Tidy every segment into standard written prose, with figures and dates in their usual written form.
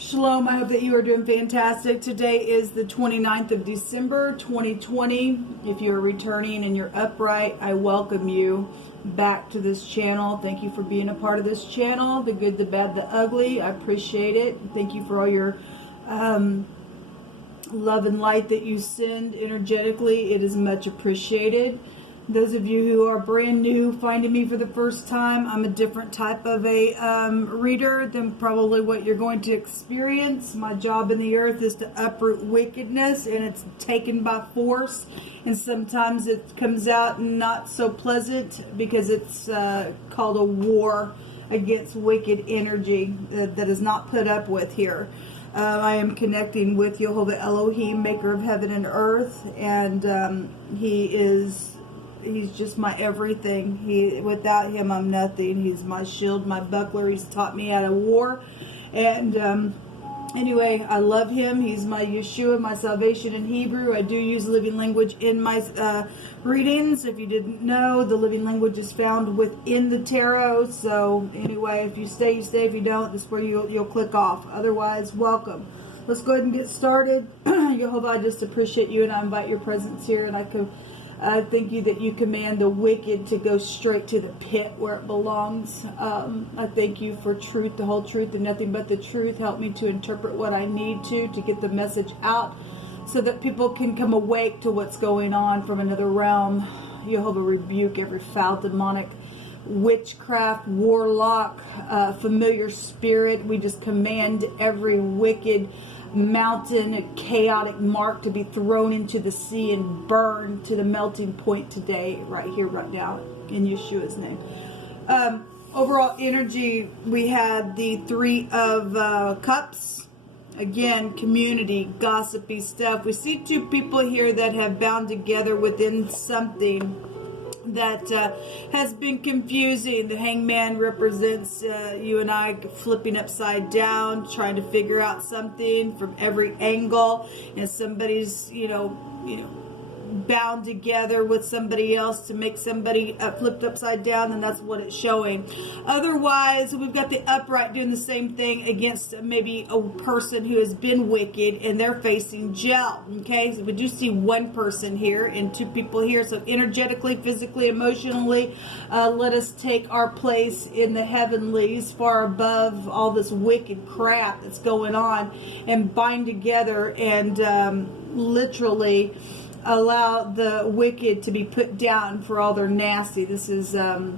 Shalom, I hope that you are doing fantastic. Today is the 29th of December, 2020. If you're returning and you're upright, I welcome you back to this channel. Thank you for being a part of this channel, the good, the bad, the ugly. I appreciate it. Thank you for all your love and light that you send energetically. It is much appreciated. Those of you who are brand new, finding me for the first time, I'm a different type of a reader than probably what you're going to experience. My job in the earth is to uproot wickedness, and it's taken by force. And sometimes it comes out not so pleasant because it's called a war against wicked energy that is not put up with here. I am connecting with Jehovah Elohim, maker of heaven and earth, and He's just my everything. Without him, I'm nothing. He's my shield, my buckler. He's taught me how to war. And anyway, I love him. He's my Yeshua, my salvation in Hebrew. I do use living language in my readings. If you didn't know, the living language is found within the tarot. So anyway, if you stay, you stay. If you don't, that's where you'll click off. Otherwise, welcome. Let's go ahead and get started. Jehovah, I just appreciate you, and I invite your presence here, and I thank you that you command the wicked to go straight to the pit where it belongs. I thank you for truth, the whole truth, and nothing but the truth. Help me to interpret what I need to get the message out so that people can come awake to what's going on from another realm. Jehovah, rebuke every foul, demonic, witchcraft, warlock, familiar spirit. We just command every wicked mountain, chaotic mark to be thrown into the sea and burned to the melting point today, right here, right now, in Yeshua's name. Overall energy, we had the Three of Cups. Again, community, gossipy stuff. We see two people here that have bound together within something that has been confusing. The Hangman represents you and I flipping upside down, trying to figure out something from every angle, and somebody's bound together with somebody else to make somebody flipped upside down, and that's what it's showing. Otherwise, we've got the upright doing the same thing against maybe a person who has been wicked, and they're facing jail. Okay, so we do see one person here and two people here. So energetically, physically, emotionally, let us take our place in the heavenlies, far above all this wicked crap that's going on, and bind together and literally allow the wicked to be put down for all their nasty. This is a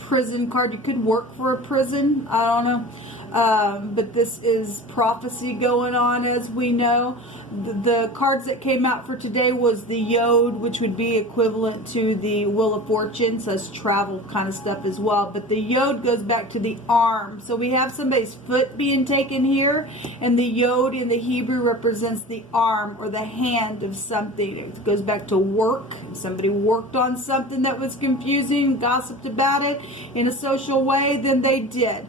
prison card. You could work for a prison, I don't know, but this is prophecy going on, as we know. The cards that came out for today was the Yod, which would be equivalent to the Wheel of Fortune, so it's travel kind of stuff as well. But the Yod goes back to the arm. So we have somebody's foot being taken here, and the Yod in the Hebrew represents the arm or the hand of something. It goes back to work. If somebody worked on something that was confusing, gossiped about it in a social way, then they did.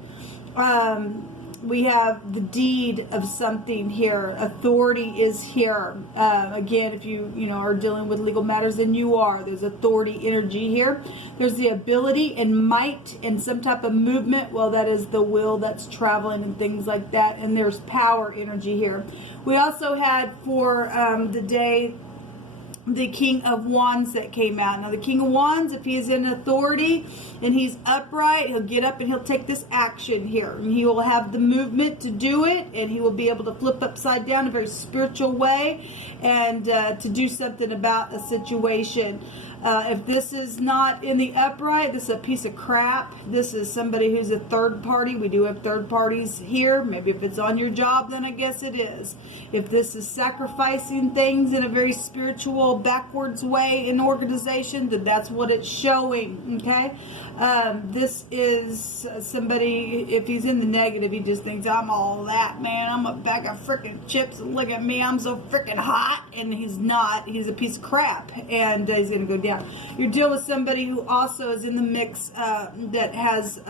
We have the deed of something here. Authority is here. Again, if you are dealing with legal matters, then you are. There's authority energy here. There's the ability and might and some type of movement. Well, that is the will that's traveling and things like that. And there's power energy here. We also had for the day the King of Wands that came out. Now the King of Wands, if he's in authority and he's upright, he'll get up and he'll take this action here, and he will have the movement to do it, and he will be able to flip upside down in a very spiritual way and to do something about a situation. If this is not in the upright, this is a piece of crap. This is somebody who's a third party. We do have third parties here. Maybe if it's on your job, then I guess it is. If this is sacrificing things in a very spiritual, backwards way in organization, then that's what it's showing. Okay? This is somebody, if he's in the negative, he just thinks, I'm all that, man. I'm a bag of freaking chips, and look at me, I'm so freaking hot. And he's not. He's a piece of crap, and he's going to go down. You're dealing with somebody who also is in the mix that has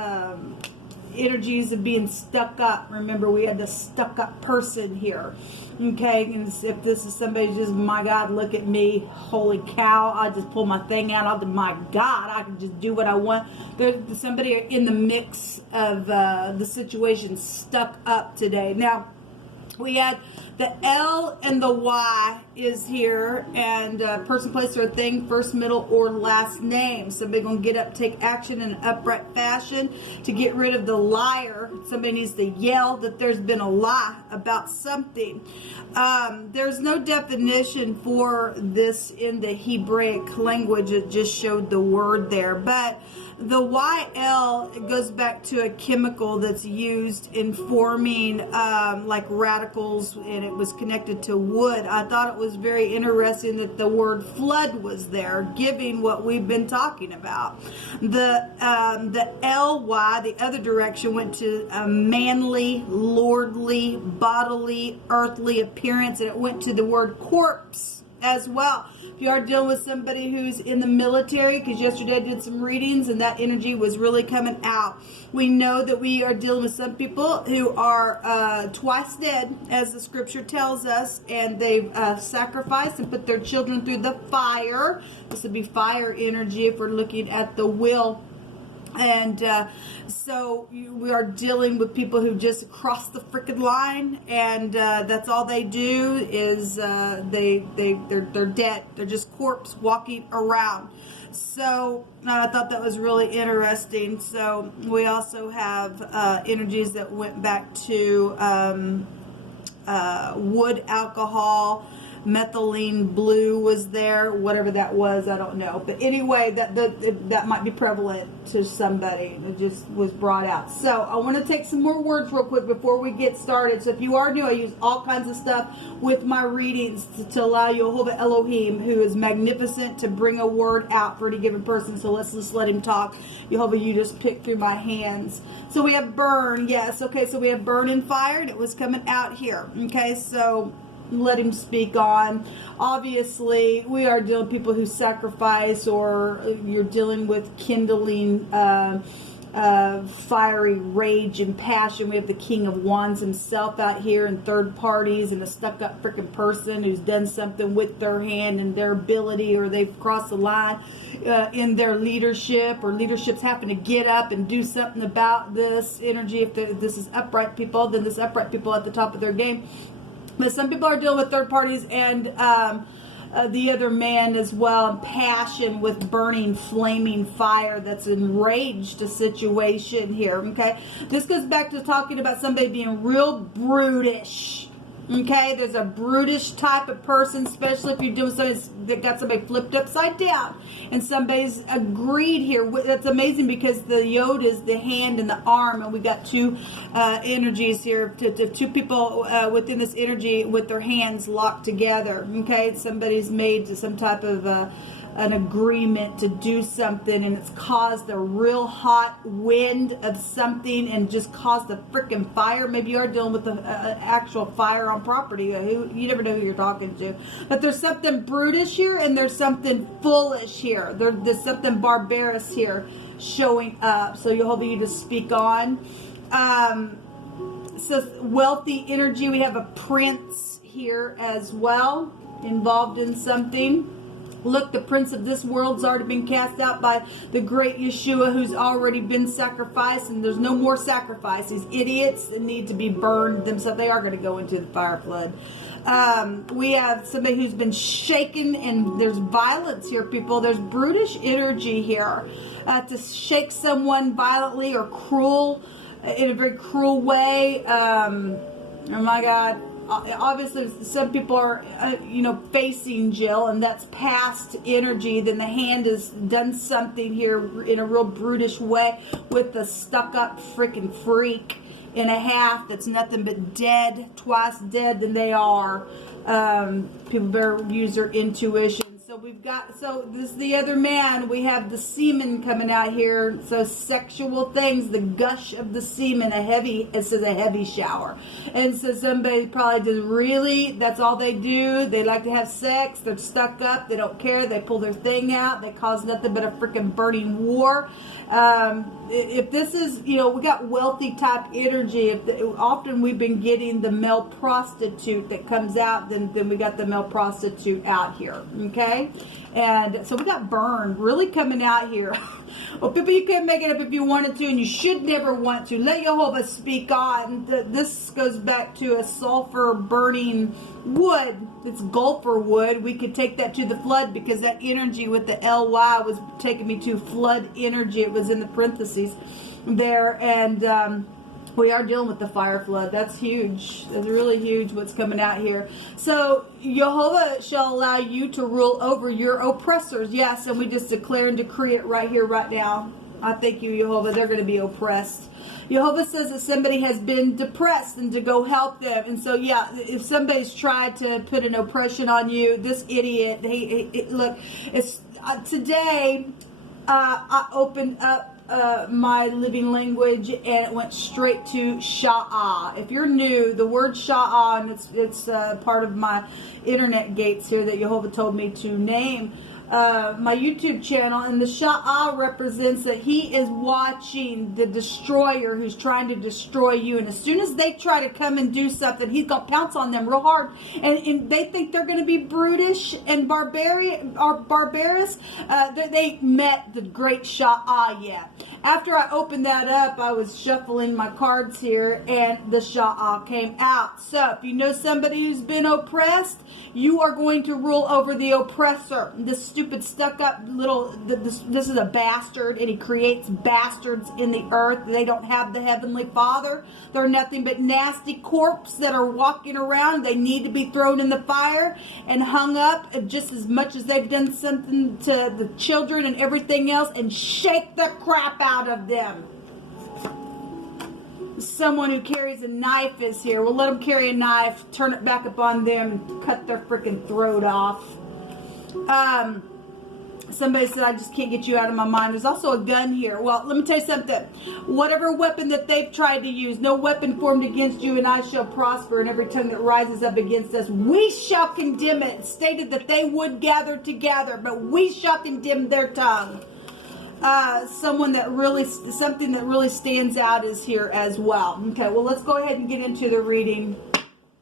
energies of being stuck up. Remember, we had the stuck up person here. Okay, and if this is somebody just, my God, look at me, holy cow, I just pull my thing out, my God, I can just do what I want. There's somebody in the mix of the situation, stuck up today. Now, we had the L and the Y is here, and person, place, or thing, first, middle, or last name. Somebody gonna get up, take action in an upright fashion to get rid of the liar. Somebody needs to yell that there's been a lie about something. There's no definition for this in the Hebraic language. It just showed the word there, but the YL goes back to a chemical that's used in forming like radicals, and it was connected to wood. I thought it was very interesting that the word flood was there, giving what we've been talking about. The LY, the other direction, went to a manly, lordly, bodily, earthly appearance, and it went to the word corpse as well. If you are dealing with somebody who's in the military, because yesterday I did some readings and that energy was really coming out. We know that we are dealing with some people who are twice dead, as the scripture tells us, and they've sacrificed and put their children through the fire. This would be fire energy if we're looking at the wheel. And so we are dealing with people who just crossed the freaking line, and that's all they do is they're dead. They're just corpse walking around. So I thought that was really interesting. So we also have energies that went back to wood, alcohol, methylene blue was there, whatever that was, I don't know. But anyway, that might be prevalent to somebody. It just was brought out. So I want to take some more words real quick before we get started. So if you are new, I use all kinds of stuff with my readings to allow Jehovah Elohim, who is magnificent, to bring a word out for any given person. So let's just let him talk. Jehovah, you just pick through my hands. So we have burn, yes. Okay, so we have burn and fire, and it was coming out here. Okay, so let him speak on. Obviously, we are dealing with people who sacrifice, or you're dealing with kindling fiery rage and passion. We have the King of Wands himself out here, and third parties, and a stuck-up freaking person who's done something with their hand and their ability, or they've crossed the line in their leadership, or leadership's having to get up and do something about this energy. If this is upright people, then this upright people at the top of their game. But some people are dealing with third parties and the other man as well, and passion with burning, flaming fire that's enraged a situation here, okay? This goes back to talking about somebody being real brutish, okay? There's a brutish type of person, especially if you're doing something that got somebody flipped upside down, and somebody's agreed here. That's amazing, because the yod is the hand and the arm, and we got two energies here, two people within this energy with their hands locked together, okay? Somebody's made some type of an agreement to do something, and it's caused a real hot wind of something and just caused a freaking fire. Maybe you are dealing with an actual fire on property. You never know who you're talking to. But there's something brutish here, and there's something foolish here. There's something barbarous here showing up. So Jehovah, you just speak on. So wealthy energy, we have a prince here as well, involved in something. Look, the prince of this world's already been cast out by the great Yeshua, who's already been sacrificed, and there's no more sacrifice. These idiots that need to be burned themselves, they are going to go into the fire flood. We have somebody who's been shaken, and there's violence here, people. There's brutish energy here to shake someone violently or cruel, in a very cruel way. Oh my God. Obviously, some people are, facing Jill, and that's past energy. Then the hand has done something here in a real brutish way with the stuck-up freaking freak and a half that's nothing but dead, twice dead than they are. People better use their intuition. So So we've got, so this is the other man. We have the semen coming out here. So sexual things, the gush of the semen, it says a heavy shower. And so somebody probably just really, that's all they do. They like to have sex. They're stuck up. They don't care. They pull their thing out. They cause nothing but a freaking burning war. If this is, you know, we got wealthy type energy. Often we've been getting the male prostitute that comes out, then we got the male prostitute out here, okay? And so we got burned really coming out here. Well, people, you can't make it up if you wanted to, and you should never want to. Let Jehovah speak on. This goes back to a sulfur burning wood. It's gulfer wood. We could take that to the flood because that energy with the LY was taking me to flood energy. It was in the parentheses there, and we are dealing with the fire flood. That's huge. That's really huge what's coming out here. So Jehovah shall allow you to rule over your oppressors. Yes, and we just declare and decree it right here, right now. I thank you, Jehovah. They're going to be oppressed. Jehovah says that somebody has been depressed and to go help them. And so, yeah, if somebody's tried to put an oppression on you, this idiot, look, it's today I opened up my living language and it went straight to Sha'ah. If you're new, the word Sha'ah, and it's part of my internet gates here that Jehovah told me to name my YouTube channel, and the Sha'ah represents that he is watching the destroyer who's trying to destroy you, and as soon as they try to come and do something, he's gonna pounce on them real hard, and they think they're gonna be brutish and barbarous. They met the great Sha'ah yet. After I opened that up, I was shuffling my cards here, and the Sha'ah came out. So if you know somebody who's been oppressed, you are going to rule over the oppressor. This stupid stuck-up little, this is a bastard, and he creates bastards in the earth. They don't have the Heavenly Father. They're nothing but nasty corpses that are walking around. They need to be thrown in the fire and hung up just as much as they've done something to the children and everything else, and shake the crap out of them. Someone who carries a knife is here. We'll let them carry a knife, turn it back upon them, and cut their freaking throat off. Somebody said, I just can't get you out of my mind. There's also a gun here. Well, let me tell you something. Whatever weapon that they've tried to use, no weapon formed against you and I shall prosper, and every tongue that rises up against us, we shall condemn it. It stated that they would gather together, but we shall condemn their tongue. Something that really stands out is here as well. Okay, well, let's go ahead and get into the reading.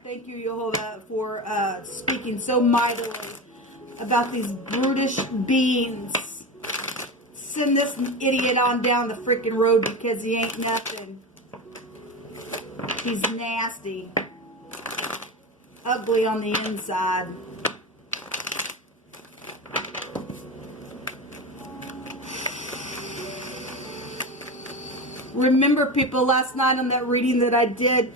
Thank you, Jehovah, for speaking so mightily about these brutish beings. Send this idiot on down the freaking road because he ain't nothing. He's nasty. Ugly on the inside. Remember, people, last night on that reading that I did,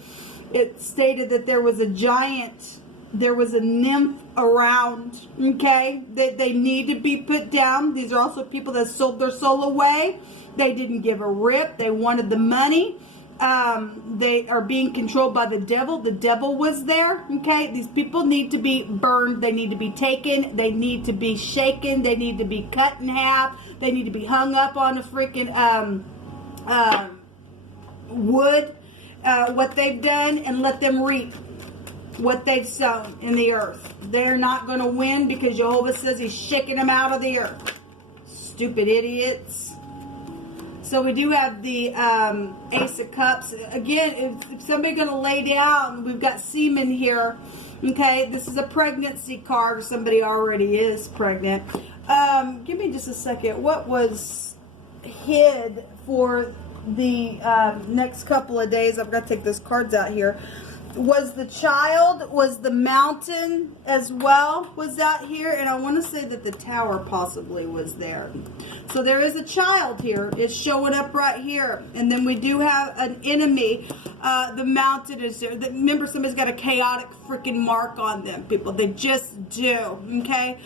it stated that there was a giant, there was a nymph around, okay? They need to be put down. These are also people that sold their soul away. They didn't give a rip. They wanted the money. They are being controlled by the devil. The devil was there, okay? These people need to be burned. They need to be taken. They need to be shaken. They need to be cut in half. They need to be hung up on a freaking wood, what they've done, and let them reap what they've sown in the earth. They're not going to win because Jehovah says he's shaking them out of the earth. Stupid idiots. So we do have the Ace of Cups. Again, if somebody's going to lay down, we've got semen here. Okay, this is a pregnancy card. Somebody already is pregnant. Give me just a second. What was hid for the next couple of days? I've got to take those cards out here. Was the child, was the mountain as well, was that here? And I want to say that the tower possibly was there. So there is a child here. It's showing up right here. And then we do have an enemy. The mountain is there. Remember, somebody's got a chaotic freaking mark on them, people. They just do, okay?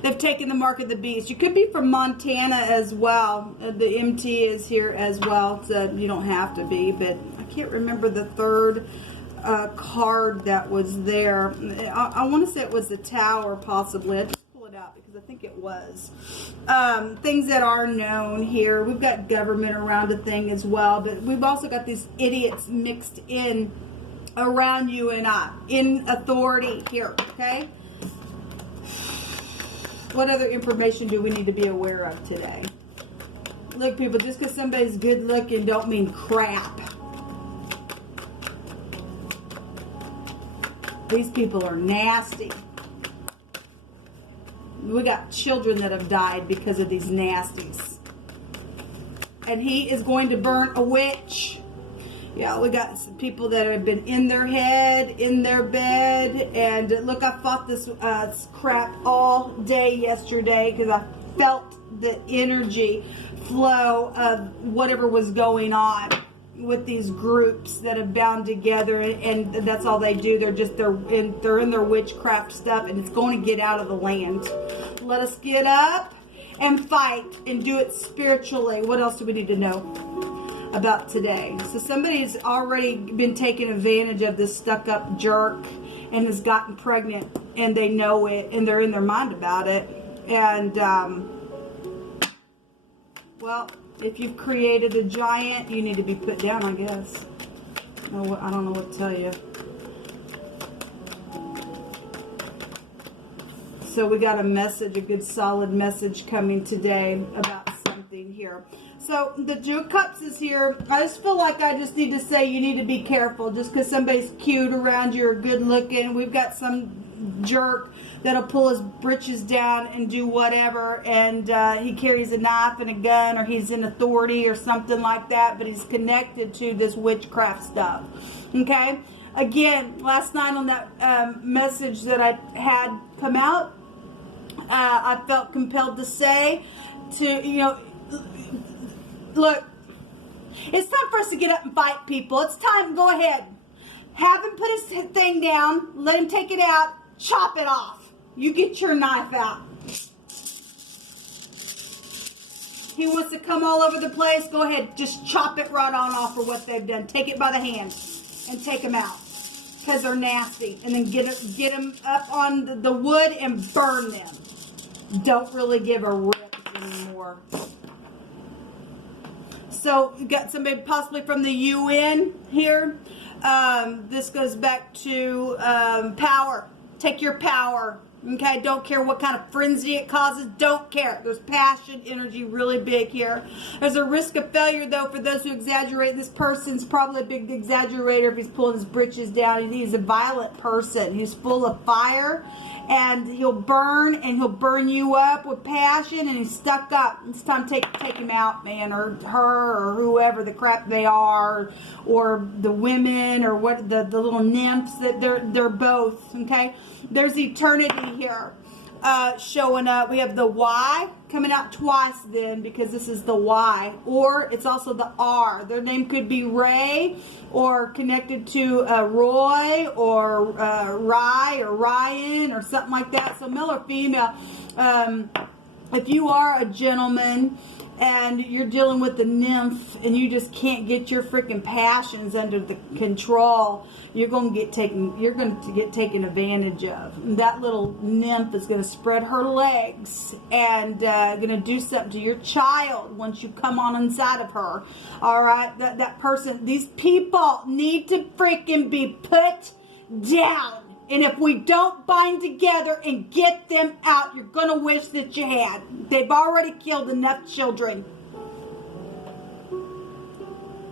They've taken the mark of the beast. You could be from Montana as well. The MT is here as well, so you don't have to be, but I can't remember the third. card that was there. I want to say it was the Tower, possibly. I just pull it out because I think it was. Things that are known here. We've got government around a thing as well, but we've also got these idiots mixed in around you and I, in authority here, okay? What other information do we need to be aware of today? Look, people, just because somebody's good looking don't mean crap. These people are nasty. We got children that have died because of these nasties. And he is going to burn a witch. Yeah, we got some people that have been in their head, in their bed. And look, I fought this crap all day yesterday because I felt the energy flow of whatever was going on with these groups that have bound together, and that's all they do. They're in their witchcraft stuff, and it's going to get out of the land. Let us get up and fight and do it spiritually. What else do we need to know about today? So somebody's already been taking advantage of this stuck-up jerk and has gotten pregnant, and they know it, and they're in their mind about it. And well, if you've created a giant, you need to be put down, I guess. I don't know what to tell you. So we got a message, a good solid message coming today about something here. So the Two of Cups is here. I just feel like I just need to say you need to be careful. Just because somebody's cute around you or good looking. We've got some jerk that'll pull his britches down and do whatever, and he carries a knife and a gun, or he's in authority or something like that, but he's connected to this witchcraft stuff. Okay? Again, last night on that message that I had come out, I felt compelled to say look, it's time for us to get up and fight, people. It's time. Go ahead. Have him put his thing down. Let him take it out. Chop it off. You get your knife out. He wants to come all over the place. Go ahead. Just chop it right on off for what they've done. Take it by the hand and take them out. Because they're nasty. And then get them up on the wood and burn them. Don't really give a rip anymore. So, we got somebody possibly from the UN here. This goes back to power. Take your power. Okay, don't care what kind of frenzy it causes. Don't care. There's passion, energy really big here. There's a risk of failure, though, for those who exaggerate. This person's probably a big exaggerator if he's pulling his britches down. He's a violent person. He's full of fire, and he'll burn you up with passion, and he's stuck up. It's time to take him out, man, or her, or whoever the crap they are, or the women, or what the little nymphs that they're both. Okay. There's eternity here showing up. We have the Y coming out twice then, because this is the Y. Or it's also the R. Their name could be Ray, or connected to Roy, or Rye, or Ryan, or something like that. So male or female. If you are a gentleman and you're dealing with the nymph and you just can't get your freaking passions under the control, you're going to get taken advantage of. And that little nymph is going to spread her legs and going to do something to your child once you come on inside of her. All right, that person, these people need to freaking be put down. And if we don't bind together and get them out, you're going to wish that you had. They've already killed enough children.